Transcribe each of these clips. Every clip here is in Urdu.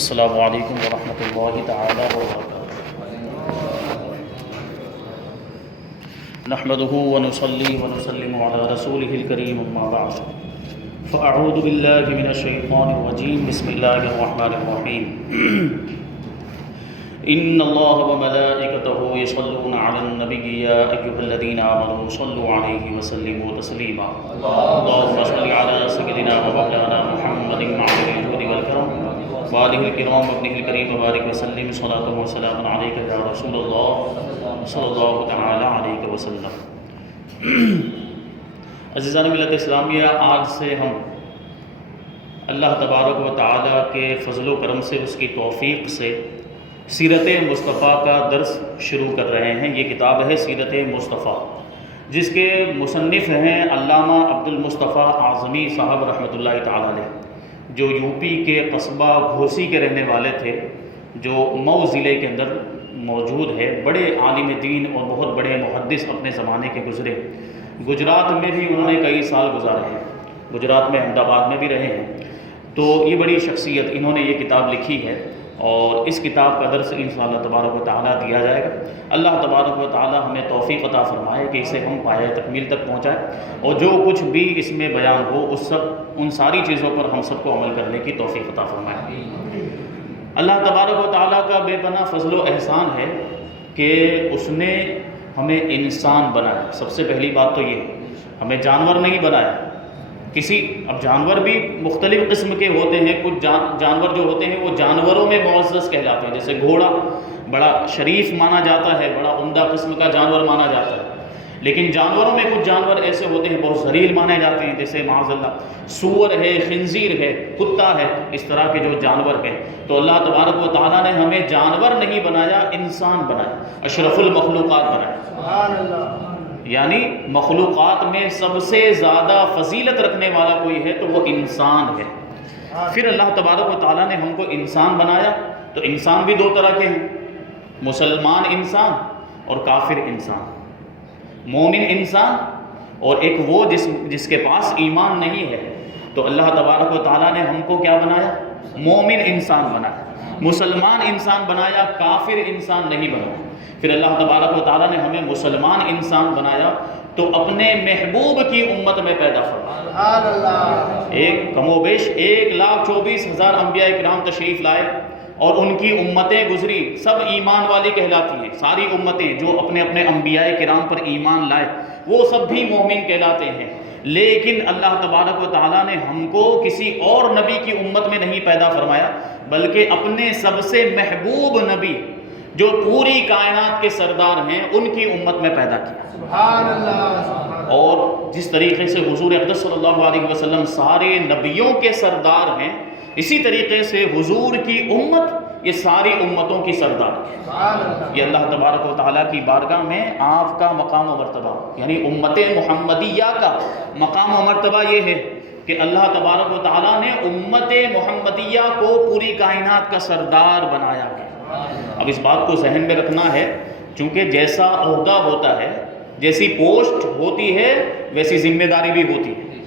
السلام علیکم ورحمۃ اللہ تعالی وبرکاتہ۔ نحمده ونصلي ونسلم على رسوله الكريم اما بعد فاعوذ بالله من الشیطان الرجیم بسم اللہ الرحمن الرحیم ان اللہ وملائکته یصلون علی النبی یا ایھا الذین آمنوا صلوا علیہ وسلموا تسلیما اللهم صل علی سیدنا ومولانا محمد معدن الجود والکرم وآلہ الکرام وابنہ الکریم وبارک وسلم صلاۃ وسلام علیک یا رسول اللہ صلی اللہ تعالی علیہ وسلم۔ عزیزان ملت اسلامیہ، آج سے ہم اللہ تبارک و تعالیٰ کے فضل و کرم سے، اس کی توفیق سے سیرت مصطفیٰ کا درس شروع کر رہے ہیں۔ یہ کتاب ہے سیرت مصطفیٰ، جس کے مصنف ہیں علامہ عبد المصطفیٰ اعظمی صاحب رحمۃ اللہ تعالیٰ علیہ، جو یو پی کے قصبہ گھوسی کے رہنے والے تھے، جو مئو ضلع کے اندر موجود ہے۔ بڑے عالم دین اور بہت بڑے محدث اپنے زمانے کے گزرے۔ گجرات میں بھی انہوں نے کئی سال گزارے ہیں، گجرات میں احمد آباد میں بھی رہے ہیں۔ تو یہ بڑی شخصیت، انہوں نے یہ کتاب لکھی ہے اور اس کتاب کا درس انشاءاللہ تبارک و تعالیٰ دیا جائے گا۔ اللہ تبارک و تعالیٰ ہمیں توفیق عطا فرمائے کہ اسے ہم پایہ تکمیل تک پہنچائیں، اور جو کچھ بھی اس میں بیان ہو ان ساری چیزوں پر ہم سب کو عمل کرنے کی توفیق عطا فرمائے۔ اللہ تبارک و تعالیٰ کا بے پناہ فضل و احسان ہے کہ اس نے ہمیں انسان بنایا۔ سب سے پہلی بات تو یہ ہے، ہمیں جانور نہیں بنایا۔ اب جانور بھی مختلف قسم کے ہوتے ہیں۔ کچھ جانور جو ہوتے ہیں وہ جانوروں میں معزز کہلاتے ہیں، جیسے گھوڑا بڑا شریف مانا جاتا ہے، بڑا عمدہ قسم کا جانور مانا جاتا ہے۔ لیکن جانوروں میں کچھ جانور ایسے ہوتے ہیں بہت ذلیل مانے جاتے ہیں، جیسے معاذ اللہ سور ہے، خنزیر ہے، کتا ہے، اس طرح کے جو جانور ہیں۔ تو اللہ تبارک و تعالیٰ نے ہمیں جانور نہیں بنایا، انسان بنایا، اشرف المخلوقات بنایا۔ سبحان اللہ۔ یعنی مخلوقات میں سب سے زیادہ فضیلت رکھنے والا کوئی ہے تو وہ انسان ہے۔ پھر اللہ تبارک و تعالیٰ نے ہم کو انسان بنایا۔ تو انسان بھی دو طرح کے ہیں، مسلمان انسان اور کافر انسان، مومن انسان اور ایک وہ جس کے پاس ایمان نہیں ہے۔ تو اللہ تبارک و تعالیٰ نے ہم کو کیا بنایا؟ مومن انسان بنایا، مسلمان انسان بنایا، کافر انسان نہیں بنایا۔ پھر اللہ تبارک و تعالیٰ نے ہمیں مسلمان انسان بنایا تو اپنے محبوب کی امت میں پیدا فرمایا۔ ایک کم و بیش 1,24,000 انبیاء کرام تشریف لائے اور ان کی امتیں گزری، سب ایمان والی کہلاتی ہیں۔ ساری امتیں جو اپنے اپنے انبیاء کرام پر ایمان لائے وہ سب بھی مومن کہلاتے ہیں۔ لیکن اللہ تبارک و تعالیٰ نے ہم کو کسی اور نبی کی امت میں نہیں پیدا فرمایا، بلکہ اپنے سب سے محبوب نبی جو پوری کائنات کے سردار ہیں ان کی امت میں پیدا کیا۔ سبحان اللہ۔ اور جس طریقے سے حضور اقدس صلی اللہ علیہ وسلم سارے نبیوں کے سردار ہیں، اسی طریقے سے حضور کی امت یہ ساری امتوں کی سردار ہے۔ یہ اللہ تبارک و تعالیٰ کی بارگاہ میں آپ کا مقام و مرتبہ، یعنی امت محمدیہ کا مقام و مرتبہ یہ ہے کہ اللہ تبارک و تعالیٰ نے امت محمدیہ کو پوری کائنات کا سردار بنایا ہے۔ اب اس بات کو ذہن میں رکھنا ہے، چونکہ جیسا عہدہ ہوتا ہے، جیسی پوسٹ ہوتی ہے ویسی ذمہ داری بھی ہوتی ہے۔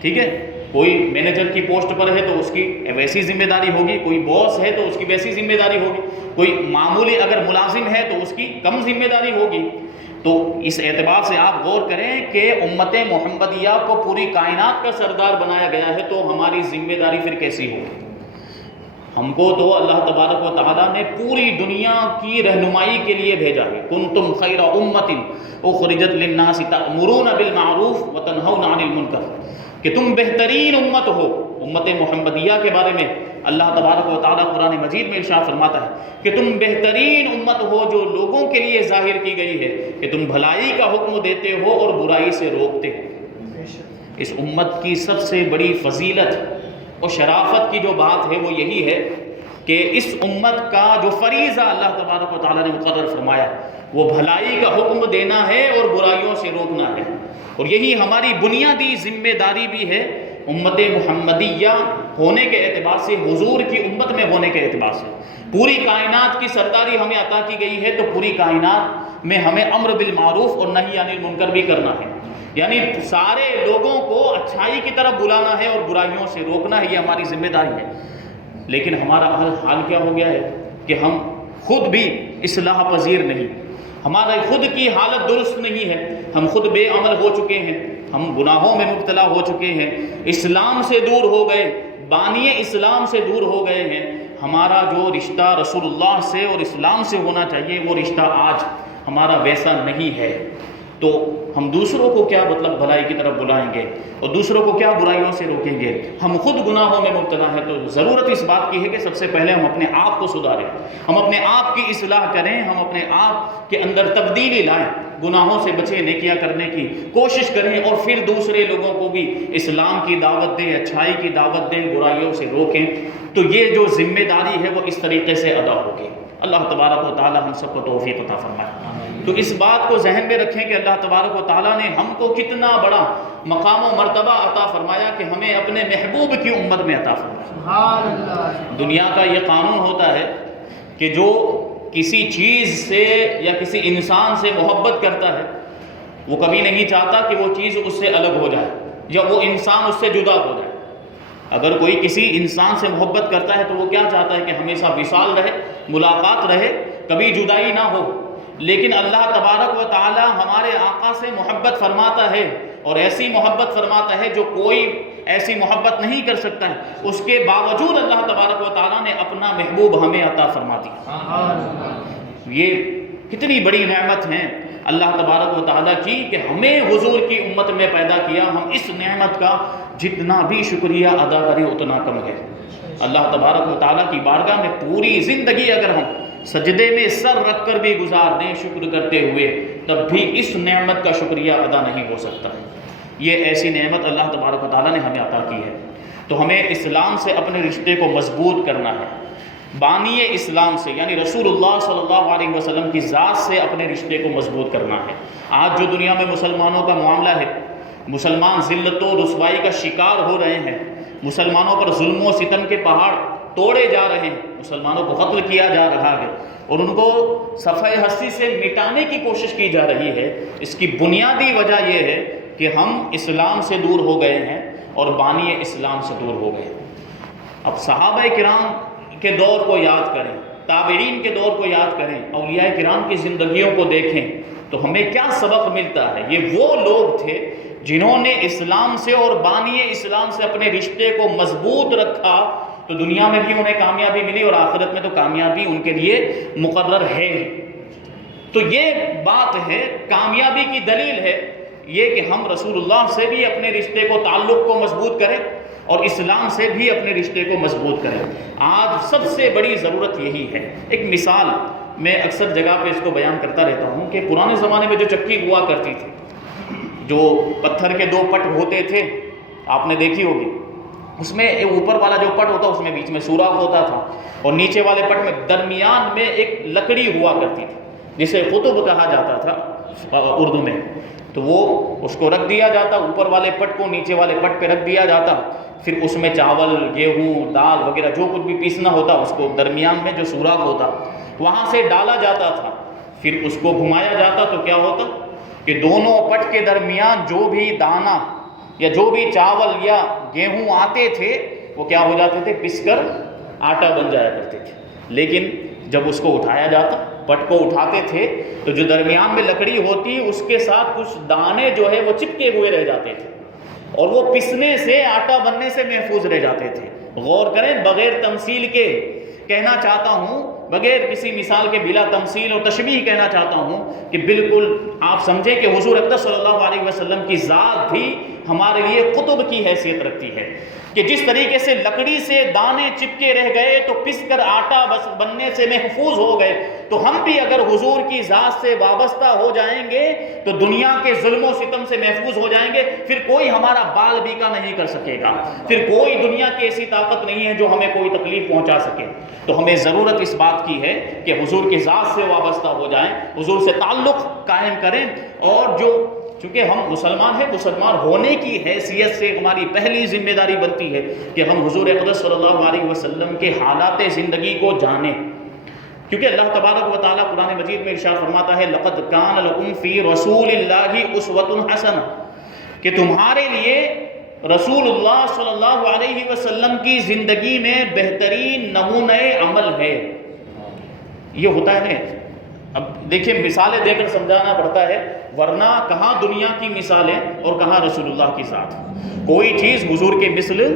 ٹھیک ہے، کوئی مینیجر کی پوسٹ پر ہے تو اس کی ویسی ذمہ داری ہوگی، کوئی باس ہے تو اس کی ویسی ذمہ داری ہوگی، کوئی معمولی اگر ملازم ہے تو اس کی کم ذمہ داری ہوگی۔ تو اس اعتبار سے آپ غور کریں کہ امت محمدیہ کو پوری کائنات کا سردار بنایا گیا ہے، تو ہماری ذمہ داری پھر کیسی ہوگی؟ ہم کو تو اللہ تبارک و تعالیٰ نے پوری دنیا کی رہنمائی کے لیے بھیجا ہے۔ کنتم خیر امت اخرجت للناس تأمرون بالمعروف وتنہون عن المنکر، کہ تم بہترین امت ہو۔ امت محمدیہ کے بارے میں اللہ تبارک و تعالیٰ قرآن مجید میں ارشاد فرماتا ہے کہ تم بہترین امت ہو جو لوگوں کے لیے ظاہر کی گئی ہے کہ تم بھلائی کا حکم دیتے ہو اور برائی سے روکتے ہو۔ اس امت کی سب سے بڑی فضیلت اور شرافت کی جو بات ہے وہ یہی ہے کہ اس امت کا جو فریضہ اللہ تبارک و تعالیٰ نے مقرر فرمایا وہ بھلائی کا حکم دینا ہے اور برائیوں سے روکنا ہے۔ اور یہی ہماری بنیادی ذمہ داری بھی ہے امت محمدیہ ہونے کے اعتبار سے، حضور کی امت میں ہونے کے اعتبار سے۔ پوری کائنات کی سرداری ہمیں عطا کی گئی ہے تو پوری کائنات میں ہمیں امر بالمعروف اور نہی عن المنکر بھی کرنا ہے، یعنی سارے لوگوں کو اچھائی کی طرف بلانا ہے اور برائیوں سے روکنا ہے، یہ ہماری ذمہ داری ہے۔ لیکن ہمارا حال کیا ہو گیا ہے کہ ہم خود بھی اصلاح پذیر نہیں، ہمارا خود کی حالت درست نہیں ہے، ہم خود بے عمل ہو چکے ہیں، ہم گناہوں میں مبتلا ہو چکے ہیں، اسلام سے دور ہو گئے، بانی اسلام سے دور ہو گئے ہیں۔ ہمارا جو رشتہ رسول اللہ سے اور اسلام سے ہونا چاہیے وہ رشتہ آج ہمارا ویسا نہیں ہے۔ تو ہم دوسروں کو کیا بھلائی کی طرف بلائیں گے اور دوسروں کو کیا برائیوں سے روکیں گے؟ ہم خود گناہوں میں مبتلا ہیں۔ تو ضرورت اس بات کی ہے کہ سب سے پہلے ہم اپنے آپ کو سدھاریں، ہم اپنے آپ کی اصلاح کریں، ہم اپنے آپ کے اندر تبدیلی لائیں، گناہوں سے بچیں، نیکیاں کرنے کی کوشش کریں، اور پھر دوسرے لوگوں کو بھی اسلام کی دعوت دیں، اچھائی کی دعوت دیں، برائیوں سے روکیں۔ تو یہ جو ذمہ داری ہے وہ اس طریقے سے ادا ہوگی۔ اللہ تبارک و تعالی ہم سب کو توفیق عطا فرمائے۔ تو اس بات کو ذہن میں رکھیں کہ اللہ تبارک و تعالیٰ نے ہم کو کتنا بڑا مقام و مرتبہ عطا فرمایا کہ ہمیں اپنے محبوب کی امت میں عطا فرمایا۔ دنیا کا یہ قانون ہوتا ہے کہ جو کسی چیز سے یا کسی انسان سے محبت کرتا ہے وہ کبھی نہیں چاہتا کہ وہ چیز اس سے الگ ہو جائے یا وہ انسان اس سے جدا ہو جائے۔ اگر کوئی کسی انسان سے محبت کرتا ہے تو وہ کیا چاہتا ہے کہ ہمیشہ وصال رہے، ملاقات رہے، کبھی جدائی نہ ہو۔ لیکن اللہ تبارک و تعالی ہمارے آقا سے محبت فرماتا ہے، اور ایسی محبت فرماتا ہے جو کوئی ایسی محبت نہیں کر سکتا ہے، اس کے باوجود اللہ تبارک و تعالی نے اپنا محبوب ہمیں عطا فرما دیا۔ یہ کتنی بڑی نعمت ہے اللہ تبارک و تعالیٰ کی کہ ہمیں حضور کی امت میں پیدا کیا۔ ہم اس نعمت کا جتنا بھی شکریہ ادا کریں اتنا کم ہے۔ اللہ تبارک و تعالیٰ کی بارگاہ میں پوری زندگی اگر ہم سجدے میں سر رکھ کر بھی گزار دیں شکر کرتے ہوئے، تب بھی اس نعمت کا شکریہ ادا نہیں ہو سکتا۔ یہ ایسی نعمت اللہ تبارک و تعالیٰ نے ہمیں عطا کی ہے۔ تو ہمیں اسلام سے اپنے رشتے کو مضبوط کرنا ہے، بانی اسلام سے یعنی رسول اللہ صلی اللہ علیہ وسلم کی ذات سے اپنے رشتے کو مضبوط کرنا ہے۔ آج جو دنیا میں مسلمانوں کا معاملہ ہے، مسلمان ذلت و رسوائی کا شکار ہو رہے ہیں، مسلمانوں پر ظلم و ستم کے پہاڑ توڑے جا رہے ہیں، مسلمانوں کو قتل کیا جا رہا ہے اور ان کو صفحہ ہستی سے مٹانے کی کوشش کی جا رہی ہے۔ اس کی بنیادی وجہ یہ ہے کہ ہم اسلام سے دور ہو گئے ہیں اور بانی اسلام سے دور ہو گئے۔ اب صحابہ کرام کے دور کو یاد کریں، تابعین کے دور کو یاد کریں، اولیاء کرام کی زندگیوں کو دیکھیں تو ہمیں کیا سبق ملتا ہے۔ یہ وہ لوگ تھے جنہوں نے اسلام سے اور بانی اسلام سے اپنے رشتے کو مضبوط رکھا، تو دنیا میں بھی انہیں کامیابی ملی اور آخرت میں تو کامیابی ان کے لیے مقرر ہے۔ تو یہ بات ہے، کامیابی کی دلیل ہے یہ کہ ہم رسول اللہ سے بھی اپنے رشتے کو، تعلق کو مضبوط کریں اور اسلام سے بھی اپنے رشتے کو مضبوط کریں۔ آج سب سے بڑی ضرورت یہی ہے۔ ایک مثال میں اکثر جگہ پہ اس کو بیان کرتا رہتا ہوں کہ پرانے زمانے میں جو چکی ہوا کرتی تھی، جو پتھر کے دو پٹ ہوتے تھے، آپ نے دیکھی ہوگی، اس میں اوپر والا جو پٹ ہوتا اس میں بیچ میں سوراخ ہوتا تھا اور نیچے والے پٹ میں درمیان میں ایک لکڑی ہوا کرتی تھی جسے قطب کہا جاتا تھا اردو میں۔ تو وہ اس کو رکھ دیا جاتا، اوپر والے پٹ کو نیچے والے پٹ پہ رکھ دیا جاتا، پھر اس میں چاول، گیہوں، دال وغیرہ جو کچھ بھی پیسنا ہوتا اس کو درمیان میں جو سوراخ ہوتا وہاں سے ڈالا جاتا تھا، پھر اس کو گھمایا جاتا تو کیا ہوتا کہ دونوں پٹ کے درمیان جو بھی دانہ یا جو بھی چاول یا گیہوں آتے تھے وہ کیا ہو جاتے تھے، پس کر آٹا بن جایا کرتے تھے۔ لیکن جب اس کو اٹھایا جاتا، پٹ کو اٹھاتے تھے تو جو درمیان میں لکڑی ہوتی اس کے ساتھ کچھ دانے جو ہے وہ چپکے ہوئے رہ جاتے تھے اور وہ پسنے سے، آٹا بننے سے محفوظ رہ جاتے تھے۔ غور کریں، بغیر تمثیل کے کہنا چاہتا ہوں، بغیر کسی مثال کے، بلا تمثیل اور تشبیہ کہنا چاہتا ہوں کہ بالکل آپ سمجھیں کہ حضور اقدس صلی اللہ علیہ وسلم کی ذات بھی ہمارے لیے قطب کی حیثیت رکھتی ہے کہ جس طریقے سے لکڑی سے دانے چپکے رہ گئے تو پس کر آٹا بننے سے محفوظ ہو گئے، تو ہم بھی اگر حضور کی ذات سے وابستہ ہو جائیں گے تو دنیا کے ظلم و ستم سے محفوظ ہو جائیں گے، پھر کوئی ہمارا بال بیکا نہیں کر سکے گا، پھر کوئی دنیا کی ایسی طاقت نہیں ہے جو ہمیں کوئی تکلیف پہنچا سکے۔ تو ہمیں ضرورت اس بات کی ہے کہ حضور کی ذات سے وابستہ ہو جائیں، حضور سے تعلق قائم کریں، اور جو چونکہ ہم مسلمان ہیں، مسلمان ہونے کی حیثیت سے ہماری پہلی ذمہ داری بنتی ہے کہ ہم حضور اقدس صلی اللہ علیہ وسلم کے حالات زندگی کو جانیں، کیونکہ اللہ تبارک و تعالیٰ قرآن مجید میں ارشاد فرماتا ہے لَقَدْ كَانَ لَكُمْ فِي رَسُولِ اللَّهِ أُسْوَةٌ حَسَنَةٌ، کہ تمہارے لیے رسول اللہ صلی اللہ علیہ وسلم کی زندگی میں بہترین نمونہ عمل ہے. یہ ہوتا ہے نا. اب دیکھیں مثالیں دے کر سمجھانا پڑتا ہے، ورنہ کہاں دنیا کی مثالیں اور کہاں رسول اللہ کی ذات. کوئی چیز حضور کے مثل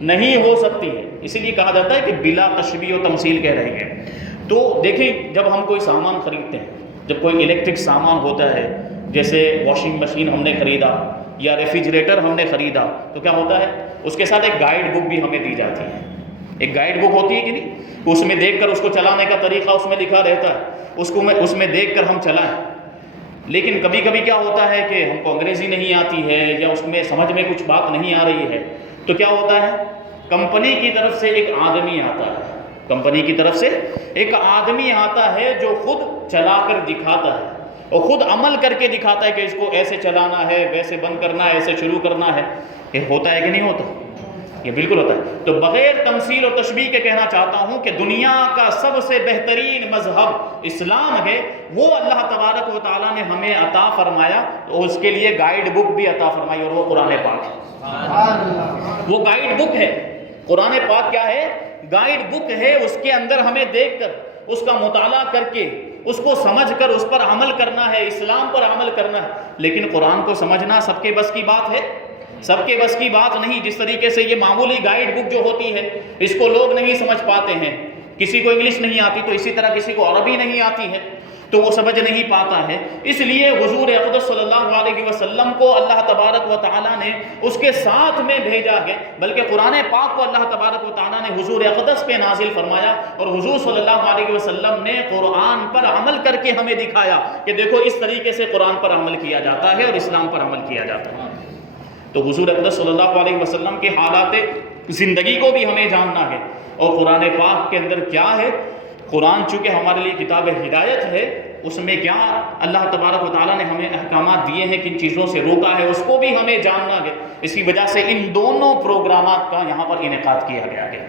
نہیں ہو سکتی ہے. اسی لیے کہا جاتا ہے کہ بلا تشبیہ و تمثیل کہہ رہے ہیں. تو دیکھیں جب ہم کوئی سامان خریدتے ہیں، جب کوئی الیکٹرک سامان ہوتا ہے، جیسے واشنگ مشین ہم نے خریدا یا ریفریجریٹر ہم نے خریدا، تو کیا ہوتا ہے اس کے ساتھ ایک گائیڈ بک بھی ہمیں دی جاتی ہے. ایک گائیڈ بک ہوتی ہے کہ نہیں؟ اس میں دیکھ کر اس کو چلانے کا طریقہ اس میں لکھا رہتا ہے، اس میں دیکھ کر ہم چلائیں. لیکن کبھی کبھی کیا ہوتا ہے کہ ہم کو انگریزی نہیں آتی ہے یا اس میں سمجھ میں کچھ بات نہیں آ رہی ہے، تو کیا ہوتا ہے کمپنی کی طرف سے ایک آدمی آتا ہے. کمپنی کی طرف سے ایک آدمی آتا ہے جو خود چلا کر دکھاتا ہے اور خود عمل کر کے دکھاتا ہے کہ اس کو ایسے چلانا ہے، ویسے بند کرنا ہے، ایسے شروع کرنا ہے. یہ ہوتا ہے کہ نہیں ہوتا؟ یہ بالکل ہوتا ہے. تو بغیر تمثیل اور تشبیہ کے کہنا چاہتا ہوں کہ دنیا کا سب سے بہترین مذہب اسلام ہے، وہ اللہ تبارک و تعالیٰ نے ہمیں عطا فرمایا، تو اس کے لیے گائیڈ بک بھی عطا فرمائی، اور وہ قرآن پاک ہے. وہ گائیڈ بک ہے. قرآن پاک کیا ہے؟ گائیڈ بک ہے. اس کے اندر ہمیں دیکھ کر، اس کا مطالعہ کر کے، اس کو سمجھ کر اس پر عمل کرنا ہے، اسلام پر عمل کرنا ہے. لیکن قرآن کو سمجھنا سب کے بس کی بات ہے؟ سب کے بس کی بات نہیں. جس طریقے سے یہ معمولی گائیڈ بک جو ہوتی ہے اس کو لوگ نہیں سمجھ پاتے ہیں. کسی کو انگلش نہیں آتی تو اسی طرح کسی کو عربی نہیں آتی ہے تو وہ سمجھ نہیں پاتا ہے. اس لیے حضور اقدس صلی اللہ علیہ وسلم کو اللہ تبارک و تعالیٰ نے اس کے ساتھ میں بھیجا ہے، بلکہ قرآن پاک کو اللہ تبارک و تعالیٰ نے حضور اقدس پہ نازل فرمایا، اور حضور صلی اللہ علیہ وسلم نے قرآن پر عمل کر کے ہمیں دکھایا کہ دیکھو اس طریقے سے قرآن پر عمل کیا جاتا ہے اور اسلام پر عمل کیا جاتا ہے. تو حضور اقدس صلی اللہ علیہ وسلم کے حالات زندگی کو بھی ہمیں جاننا ہے. اور قرآن پاک کے اندر کیا ہے؟ قرآن چونکہ ہمارے لیے کتاب ہدایت ہے، اس میں کیا اللہ تبارک و تعالیٰ نے ہمیں احکامات دیے ہیں، کن چیزوں سے روکا ہے، اس کو بھی ہمیں جاننا ہے. اسی وجہ سے ان دونوں پروگرامات کا یہاں پر انعقاد کیا گیا ہے.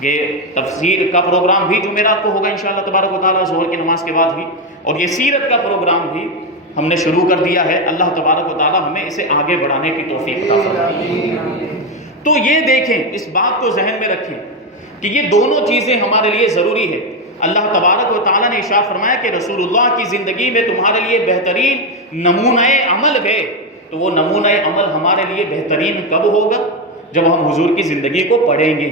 یہ تفسیر کا پروگرام بھی جمعرات کو ہوگا انشاءاللہ تبارک و تعالیٰ ظہر کی نماز کے بعد بھی، اور یہ سیرت کا پروگرام بھی ہم نے شروع کر دیا ہے. اللہ تبارک و تعالیٰ ہمیں اسے آگے بڑھانے کی توفیق عطا فرمائے. تو یہ دیکھیں، اس بات کو ذہن میں رکھیں کہ یہ دونوں چیزیں ہمارے لیے ضروری ہے. اللہ تبارک و تعالیٰ نے ارشاد فرمایا کہ رسول اللہ کی زندگی میں تمہارے لیے بہترین نمونہ عمل ہے. تو وہ نمونہ عمل ہمارے لیے بہترین کب ہوگا؟ جب ہم حضور کی زندگی کو پڑھیں گے،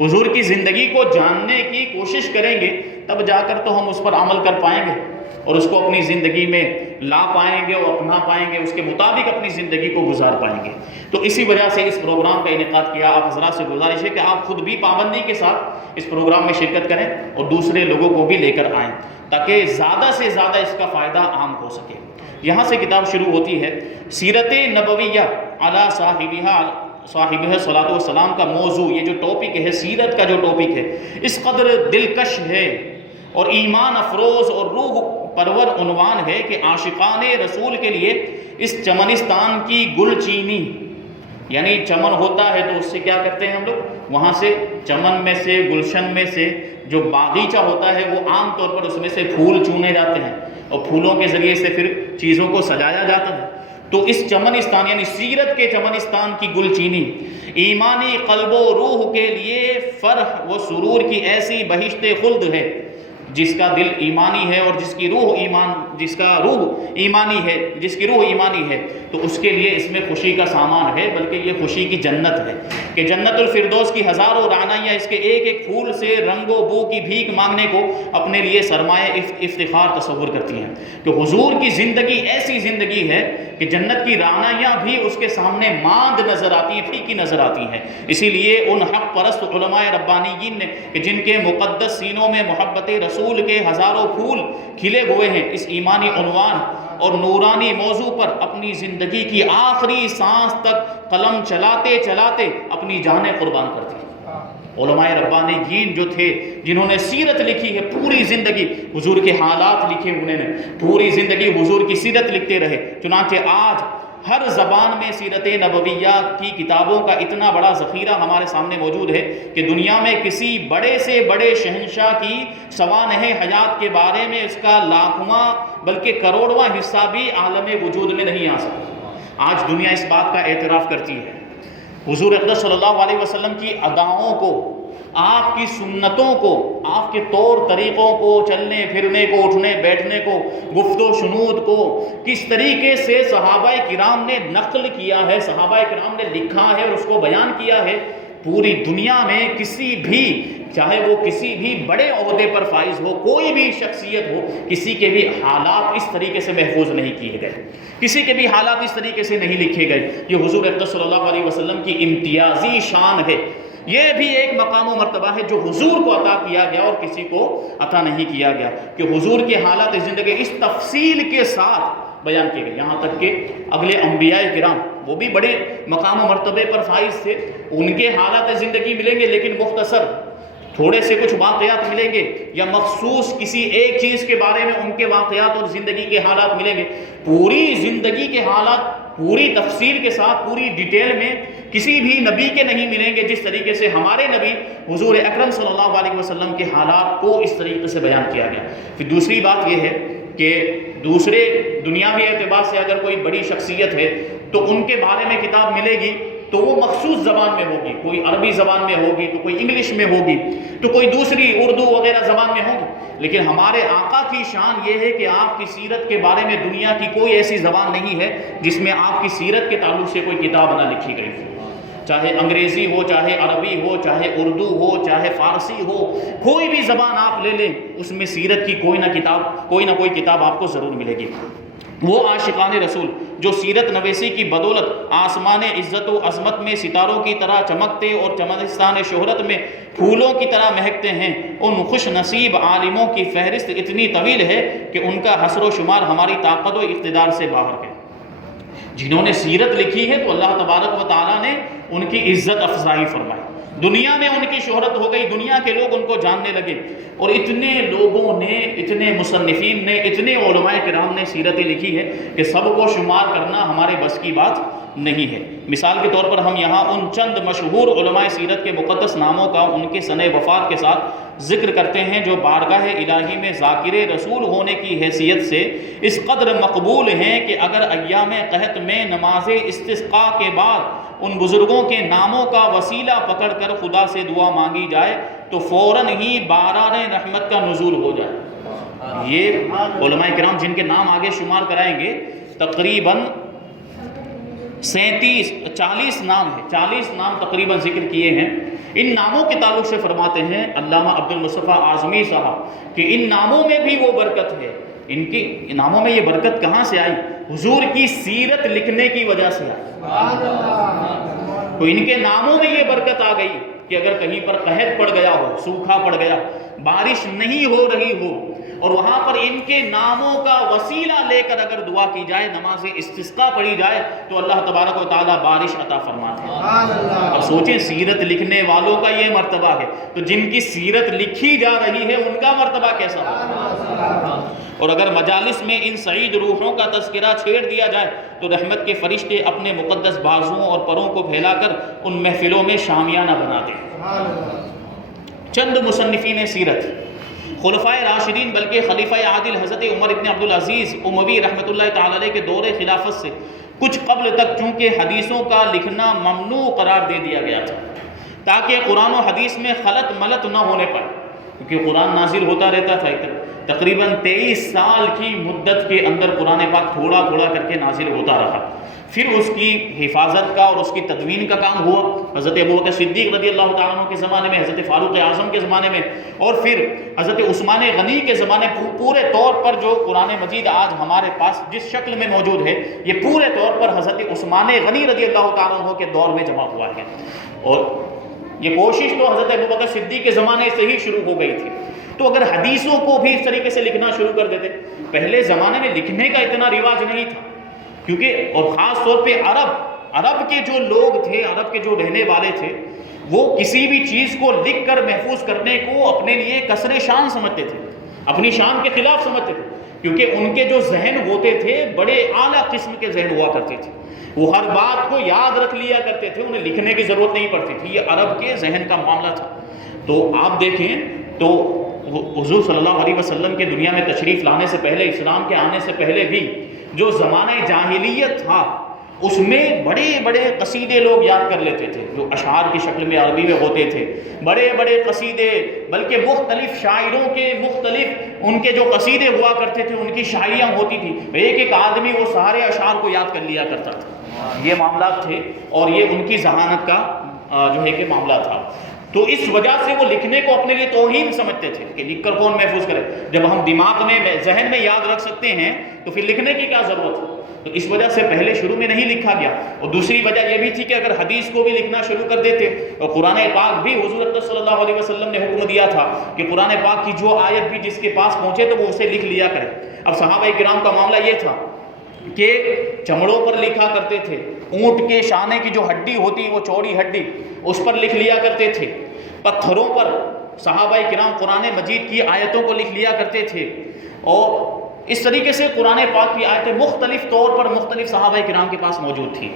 حضور کی زندگی کو جاننے کی کوشش کریں گے، تب جا کر تو ہم اس پر عمل کر پائیں گے اور اس کو اپنی زندگی میں لا پائیں گے اور اپنا پائیں گے، اس کے مطابق اپنی زندگی کو گزار پائیں گے. تو اسی وجہ سے اس پروگرام کا انعقاد کیا. آپ حضرات سے گزارش ہے کہ آپ خود بھی پابندی کے ساتھ اس پروگرام میں شرکت کریں اور دوسرے لوگوں کو بھی لے کر آئیں، تاکہ زیادہ سے زیادہ اس کا فائدہ عام ہو سکے. یہاں سے کتاب شروع ہوتی ہے. سیرت نبویہ علی صاحبہ صلاۃ والسلام کا موضوع، یہ جو ٹاپک ہے، سیرت کا جو ٹاپک ہے، اس قدر دلکش ہے اور ایمان افروز اور روح پرور عنوان ہے کہ عاشقان رسول کے لیے اس چمنستان کی گل چینی، یعنی چمن ہوتا ہے تو اس سے کیا کرتے ہیں ہم لوگ، وہاں سے چمن میں سے، گلشن میں سے جو باغیچہ ہوتا ہے وہ عام طور پر اس میں سے پھول چونے جاتے ہیں اور پھولوں کے ذریعے سے پھر چیزوں کو سجایا جاتا ہے. تو اس چمنستان یعنی سیرت کے چمنستان کی گل چینی ایمانی قلب و روح کے لیے فرح و سرور کی ایسی بہشت خلد ہے. جس کا دل ایمانی ہے اور جس کی روح ایمانی ہے تو اس کے لیے اس میں خوشی کا سامان ہے، بلکہ یہ خوشی کی جنت ہے کہ جنت الفردوس کی ہزاروں رعنائیاں اس کے ایک ایک پھول سے رنگ و بو کی بھیک مانگنے کو اپنے لیے سرمایہ افتخار تصور کرتی ہیں. کہ حضور کی زندگی ایسی زندگی ہے کہ جنت کی رعنائیاں بھی اس کے سامنے ماند نظر آتی ہیں، پھیکی نظر آتی ہیں. اسی لیے ان حق پرست علماء ربانیین نے کہ جن کے مقدس سینوں میں محبت رسول کے ہزاروں پھول کھلے ہوئے ہیں، اس ایمانی عنوان اور نورانی موضوع پر اپنی زندگی کی آخری سانس تک قلم چلاتے چلاتے اپنی جانیں قربان کر دی. علماء ربانیین جو تھے، جنہوں نے سیرت لکھی ہے، پوری زندگی حضور کے حالات لکھے، انہوں نے پوری زندگی حضور کی سیرت لکھتے رہے. چنانچہ آج ہر زبان میں سیرت نبویہ کی کتابوں کا اتنا بڑا ذخیرہ ہمارے سامنے موجود ہے کہ دنیا میں کسی بڑے سے بڑے شہنشاہ کی سوانح حیات کے بارے میں اس کا لاکھواں بلکہ کروڑواں حصہ بھی عالم وجود میں نہیں آ سکتا. آج دنیا اس بات کا اعتراف کرتی ہے حضور اقدس صلی اللہ علیہ وسلم کی اداؤں کو، آپ کی سنتوں کو، آپ کے طور طریقوں کو، چلنے پھرنے کو، اٹھنے بیٹھنے کو، گفت و شنود کو کس طریقے سے صحابہ کرام نے نقل کیا ہے، صحابہ کرام نے لکھا ہے اور اس کو بیان کیا ہے، پوری دنیا میں کسی بھی، چاہے وہ کسی بھی بڑے عہدے پر فائز ہو، کوئی بھی شخصیت ہو، کسی کے بھی حالات اس طریقے سے محفوظ نہیں کیے گئے، کسی کے بھی حالات اس طریقے سے نہیں لکھے گئے۔ یہ حضور اقدس صلی اللہ علیہ وسلم کی امتیازی شان ہے، یہ بھی ایک مقام و مرتبہ ہے جو حضور کو عطا کیا گیا اور کسی کو عطا نہیں کیا گیا، کہ حضور کے حالات زندگی اس تفصیل کے ساتھ بیان کیے گئے، یہاں تک کہ اگلے انبیاء کرام وہ بھی بڑے مقام و مرتبے پر فائز تھے، ان کے حالات زندگی ملیں گے لیکن مختصر، تھوڑے سے کچھ واقعات ملیں گے، یا مخصوص کسی ایک چیز کے بارے میں ان کے واقعات اور زندگی کے حالات ملیں گے۔ پوری زندگی کے حالات پوری تفصیل کے ساتھ، پوری ڈیٹیل میں کسی بھی نبی کے نہیں ملیں گے، جس طریقے سے ہمارے نبی حضور اکرم صلی اللہ علیہ وسلم کے حالات کو اس طریقے سے بیان کیا گیا۔ پھر دوسری بات یہ ہے کہ دوسرے دنیاوی اعتبار سے اگر کوئی بڑی شخصیت ہے تو ان کے بارے میں کتاب ملے گی تو وہ مخصوص زبان میں ہوگی، کوئی عربی زبان میں ہوگی تو کوئی انگلش میں ہوگی تو کوئی دوسری اردو وغیرہ زبان میں ہوگی، لیکن ہمارے آقا کی شان یہ ہے کہ آپ کی سیرت کے بارے میں دنیا کی کوئی ایسی زبان نہیں ہے جس میں آپ کی سیرت کے تعلق سے کوئی کتاب نہ لکھی گئی ہو، چاہے انگریزی ہو، چاہے عربی ہو، چاہے اردو ہو، چاہے فارسی ہو، کوئی بھی زبان آپ لے لیں اس میں سیرت کی کوئی نہ کوئی کتاب آپ کو ضرور ملے گی۔ وہ عاشقان رسول جو سیرت نویسی کی بدولت آسمان عزت و عظمت میں ستاروں کی طرح چمکتے اور چمنستان شہرت میں پھولوں کی طرح مہکتے ہیں، ان خوش نصیب عالموں کی فہرست اتنی طویل ہے کہ ان کا حصر و شمار ہماری طاقت و اقتدار سے باہر ہے۔ جنہوں نے سیرت لکھی ہے تو اللہ تبارک و تعالیٰ نے ان کی عزت افزائی فرمائی، دنیا میں ان کی شہرت ہو گئی، دنیا کے لوگ ان کو جاننے لگے، اور اتنے لوگوں نے، اتنے مصنفین نے، اتنے علماء کرام نے سیرتیں لکھی ہے کہ سب کو شمار کرنا ہمارے بس کی بات نہیں ہے۔ مثال کے طور پر ہم یہاں ان چند مشہور علماء سیرت کے مقدس ناموں کا ان کے سنِ وفات کے ساتھ ذکر کرتے ہیں، جو بارگاہ الہی میں ذاکر رسول ہونے کی حیثیت سے اس قدر مقبول ہیں کہ اگر ایام قحط میں نماز استسقاء کے بعد ان بزرگوں کے ناموں کا وسیلہ پکڑ کر خدا سے دعا مانگی جائے تو فوراً ہی باران رحمت کا نزول ہو جائے۔ یہ علماء کرام جن کے نام آگے شمار کرائیں گے تقریباً 40 نام ہیں، 40 نام تقریباً ذکر کیے ہیں۔ ان ناموں کے تعلق سے فرماتے ہیں علامہ عبد المصطفیٰ اعظمی صاحب کہ ان ناموں میں بھی وہ برکت ہے، ان کی ناموں میں یہ برکت کہاں سے آئی؟ حضور کی سیرت لکھنے کی وجہ سے آئی۔ تو ان کے ناموں میں یہ برکت آ گئی کہ اگر کہیں پر قحط پڑ گیا ہو، سوکھا پڑ گیا، بارش نہیں ہو رہی ہو، اور وہاں پر ان کے ناموں کا وسیلہ لے کر اگر دعا کی جائے، نماز استسقاء پڑھی جائے تو اللہ تبارک و تعالیٰ بارش عطا فرماتے ہیں۔ اب سوچیں سیرت لکھنے والوں کا یہ مرتبہ ہے تو جن کی سیرت لکھی جا رہی ہے ان کا مرتبہ کیسا ہوگا؟ اور اگر مجالس میں ان سعید روحوں کا تذکرہ چھیڑ دیا جائے تو رحمت کے فرشتے اپنے مقدس بازوؤں اور پروں کو پھیلا کر ان محفلوں میں شامیانہ بنا دیں۔ چند مصنفین سیرت، خلفائے راشدین بلکہ خلیفہ عادل حضرت عمر ابن عبدالعزیز اموی رحمۃ اللہ تعالی علیہ کے دور خلافت سے کچھ قبل تک چونکہ حدیثوں کا لکھنا ممنوع قرار دے دیا گیا تھا تاکہ قرآن و حدیث میں خلط ملط نہ ہونے پائے، کیونکہ قرآن نازل ہوتا رہتا تھا، تقریباً 23 سال کی مدت کے اندر قرآن پاک تھوڑا تھوڑا کر کے نازل ہوتا رہا۔ پھر اس کی حفاظت کا اور اس کی تدوین کا کام ہوا حضرت ابوبکر صدیق رضی اللہ تعالیٰ عنہ کے زمانے میں، حضرت فاروق اعظم کے زمانے میں، اور پھر حضرت عثمان غنی کے زمانے پورے طور پر جو قرآن مجید آج ہمارے پاس جس شکل میں موجود ہے یہ پورے طور پر حضرت عثمان غنی رضی اللہ تعالیٰ عنہ کے دور میں جمع ہوا ہے، اور یہ کوشش تو حضرت ابوبکر صدیق کے زمانے سے ہی شروع ہو گئی تھی۔ تو اگر حدیثوں کو بھی اس طریقے سے لکھنا شروع کر دیتے، پہلے زمانے میں لکھنے کا اتنا رواج نہیں تھا، کیونکہ اور خاص طور پہ عرب کے جو لوگ تھے، عرب کے جو رہنے والے تھے، وہ کسی بھی چیز کو لکھ کر محفوظ کرنے کو اپنے لیے کسر شان سمجھتے تھے، اپنی شان کے خلاف سمجھتے تھے، کیونکہ ان کے جو ذہن ہوتے تھے بڑے اعلیٰ قسم کے ذہن ہوا کرتے تھے، وہ ہر بات کو یاد رکھ لیا کرتے تھے، انہیں لکھنے کی ضرورت نہیں پڑتی تھی، یہ عرب کے ذہن کا معاملہ تھا۔ تو آپ دیکھیں تو حضور صلی اللہ علیہ وسلم کے دنیا میں تشریف لانے سے پہلے، اسلام کے آنے سے پہلے بھی جو زمانہ جاہلیت تھا اس میں بڑے بڑے قصیدے لوگ یاد کر لیتے تھے جو اشعار کی شکل میں عربی میں ہوتے تھے، بڑے بڑے قصیدے، بلکہ مختلف شاعروں کے مختلف ان کے جو قصیدے ہوا کرتے تھے ان کی شاعریاں ہوتی تھی، ایک ایک آدمی وہ سارے اشعار کو یاد کر لیا کرتا تھا۔ یہ معاملات تھے اور یہ ان کی ذہانت کا جو ہے کہ معاملہ تھا۔ تو اس وجہ سے وہ لکھنے کو اپنے لیے توہین سمجھتے تھے کہ لکھ کر کون محفوظ کرے، جب ہم دماغ میں ذہن میں یاد رکھ سکتے ہیں تو پھر لکھنے کی کیا ضرورت ہے؟ تو اس وجہ سے پہلے شروع میں نہیں لکھا گیا۔ اور دوسری وجہ یہ بھی تھی کہ اگر حدیث کو بھی لکھنا شروع کر دیتے، اور قرآن پاک بھی حضور اکرم صلی اللہ علیہ وسلم نے حکم دیا تھا کہ قرآن پاک کی جو آیت بھی جس کے پاس پہنچے تو وہ اسے لکھ لیا کرے۔ اب صحابہ کرام کا معاملہ یہ تھا کہ چمڑوں پر لکھا کرتے تھے، اونٹ کے شانے کی جو ہڈی ہوتی وہ چوڑی ہڈی اس پر لکھ لیا کرتے تھے، پتھروں پر صحابہ کرام قرآن مجید کی آیتوں کو لکھ لیا کرتے تھے، اور اس طریقے سے قرآن پاک کی آیتیں مختلف طور پر مختلف صحابہ کرام کے پاس موجود تھیں۔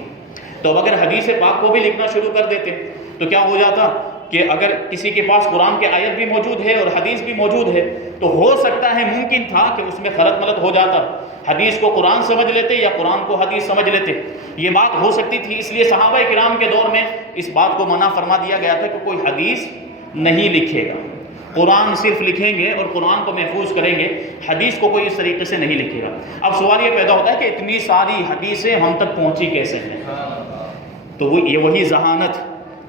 تو اب اگر حدیث پاک کو بھی لکھنا شروع کر دیتے تو کیا ہو جاتا کہ اگر کسی کے پاس قرآن کی آیت بھی موجود ہے اور حدیث بھی موجود ہے تو ہو سکتا ہے ممکن تھا کہ اس میں خلط ملط ہو جاتا، حدیث کو قرآن سمجھ لیتے یا قرآن کو حدیث سمجھ لیتے، یہ بات ہو سکتی تھی۔ اس لیے صحابہ کرام کے دور میں اس بات کو منع فرما دیا گیا تھا کہ کوئی حدیث نہیں لکھے گا، قرآن صرف لکھیں گے اور قرآن کو محفوظ کریں گے، حدیث کو کوئی اس طریقے سے نہیں لکھے گا۔ اب سوال یہ پیدا ہوتا ہے کہ اتنی ساری حدیثیں ہم تک پہنچی کیسے ہیں؟ تو یہ وہی ذہانت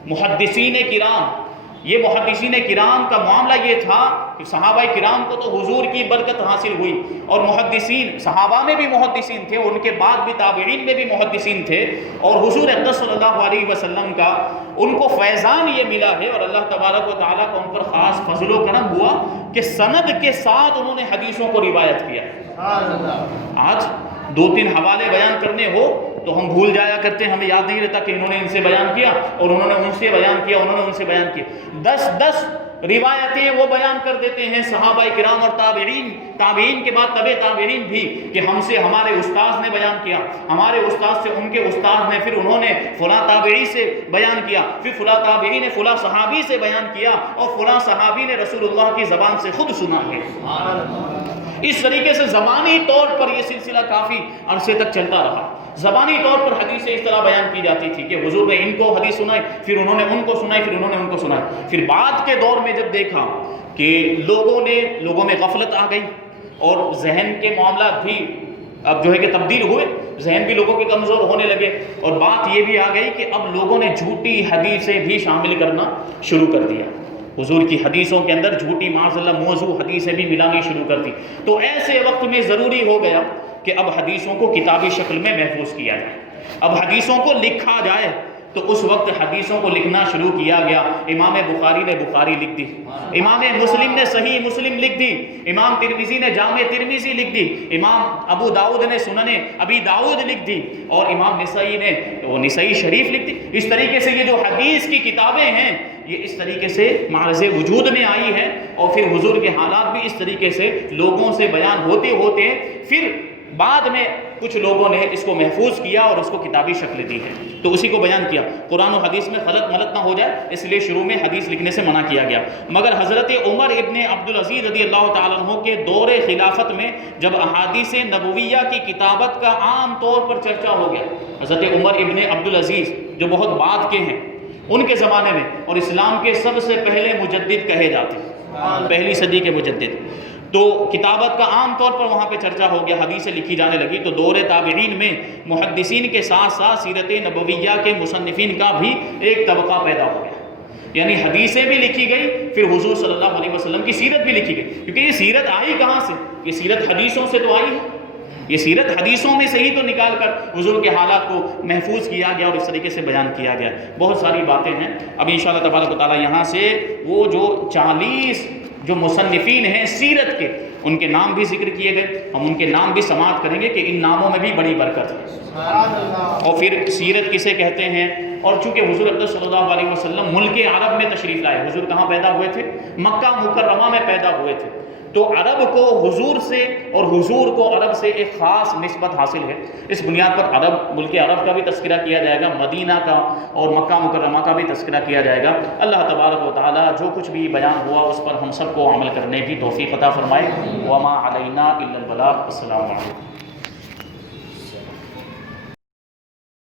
محدثین کرام، یہ محدثین کرام کا معاملہ یہ تھا کہ صحابہ کرام کو تو حضور کی برکت حاصل ہوئی، اور محدثین صحابہ میں بھی محدثین تھے، ان کے بعد بھی تابعین میں بھی محدثین تھے، اور حضور اقدس صلی اللہ علیہ وسلم کا ان کو فیضان یہ ملا ہے، اور اللہ تبارک و تعالیٰ کا ان پر خاص فضل و کرم ہوا کہ سند کے ساتھ انہوں نے حدیثوں کو روایت کیا۔ آج 2-3 حوالے بیان کرنے ہو تو ہم بھول جایا کرتے ہیں، ہمیں یاد نہیں رہتا کہ انہوں نے ان سے بیان کیا اور انہوں نے ان سے بیان کیا، انہوں نے ان سے بیان کیا۔ 10 روایتیں وہ بیان کر دیتے ہیں صحابہ کرام اور تابعین کے بعد تبع تابعین بھی، کہ ہم سے ہمارے استاذ نے بیان کیا، ہمارے استاذ سے ان کے استاذ نے، پھر انہوں نے فلاں تابعی سے بیان کیا، پھر فلاں تابعی نے فلاں صحابی سے بیان کیا، اور فلاں صحابی نے رسول اللہ کی زبان سے خود سنا ہے۔ اس طریقے سے زبانی طور پر یہ سلسلہ کافی عرصے تک چلتا رہا۔ زبانی طور پر حدیثیں اس طرح بیان کی جاتی تھی کہ حضور نے ان کو حدیث سنائی، پھر انہوں نے ان کو سنائی، پھر انہوں نے ان کو سنائی۔ پھر بعد کے دور میں جب دیکھا کہ لوگوں میں غفلت آ گئی اور ذہن کے معاملات بھی اب جو ہے کہ تبدیل ہوئے، ذہن بھی لوگوں کے کمزور ہونے لگے، اور بات یہ بھی آ گئی کہ اب لوگوں نے جھوٹی حدیثیں بھی شامل کرنا شروع کر دیا، حضور کی حدیثوں کے اندر جھوٹی معاذ اللہ موضوع حدیثیں بھی ملانی شروع کر دی۔ تو ایسے وقت میں ضروری ہو گیا کہ اب حدیثوں کو کتابی شکل میں محفوظ کیا جائے، اب حدیثوں کو لکھا جائے۔ تو اس وقت حدیثوں کو لکھنا شروع کیا گیا۔ امام بخاری نے بخاری لکھ دی، امام مسلم نے صحیح مسلم لکھ دی، امام ترمذی نے جامع ترمذی لکھ دی، امام ابو داؤد نے سنن ابی داؤد لکھ دی، اور امام نسائی نے وہ نسائی شریف لکھ دی۔ اس طریقے سے یہ جو حدیث کی کتابیں ہیں یہ اس طریقے سے معرض وجود میں آئی ہیں، اور پھر حضور کے حالات بھی اس طریقے سے لوگوں سے بیان ہوتے ہوتے پھر بعد میں کچھ لوگوں نے اس کو محفوظ کیا اور اس کو کتابی شکل دی ہے، تو اسی کو بیان کیا۔ قرآن و حدیث میں خلط ملط نہ ہو جائے اس لیے شروع میں حدیث لکھنے سے منع کیا گیا۔ مگر حضرت عمر ابن عبدالعزیز رضی اللہ تعالیٰ عنہ کے دور خلافت میں جب احادیث نبویہ کی کتابت کا عام طور پر چرچا ہو گیا، حضرت عمر ابن عبدالعزیز جو بہت بعد کے ہیں ان کے زمانے میں، اور اسلام کے سب سے پہلے مجدد کہے جاتے ہیں، پہلی صدی کے مجدد، تو کتابت کا عام طور پر وہاں پہ چرچا ہو گیا، حدیثیں لکھی جانے لگی۔ تو دور تابعین میں محدثین کے ساتھ ساتھ سیرت نبویہ کے مصنفین کا بھی ایک طبقہ پیدا ہو گیا، یعنی حدیثیں بھی لکھی گئی، پھر حضور صلی اللہ علیہ وسلم کی سیرت بھی لکھی گئی، کیونکہ یہ سیرت آئی کہاں سے؟ یہ سیرت حدیثوں سے تو آئی ہے، یہ سیرت حدیثوں میں سے ہی تو نکال کر حضور کے حالات کو محفوظ کیا گیا اور اس طریقے سے بیان کیا گیا۔ بہت ساری باتیں ہیں، اب انشاءاللہ تبارک و تعالیٰ یہاں سے وہ جو 40 جو مصنفین ہیں سیرت کے، ان کے نام بھی ذکر کیے گئے، ہم ان کے نام بھی سماعت کریں گے کہ ان ناموں میں بھی بڑی برکت ہے۔ اور پھر سیرت کسے کہتے ہیں، اور چونکہ حضور اقدس صلی اللہ علیہ وسلم ملک عرب میں تشریف لائے، حضور کہاں پیدا ہوئے تھے؟ مکہ مکرمہ میں پیدا ہوئے تھے، تو عرب کو حضور سے اور حضور کو عرب سے ایک خاص نسبت حاصل ہے۔ اس بنیاد پر ملک عرب کا بھی تذکرہ کیا جائے گا، مدینہ کا اور مکہ مکرمہ کا بھی تذکرہ کیا جائے گا۔ اللہ تبارک و تعالیٰ جو کچھ بھی بیان ہوا اس پر ہم سب کو عمل کرنے کی توفیق عطا فرمائے۔ وما علینا الا البلاغ۔ السلام علیکم۔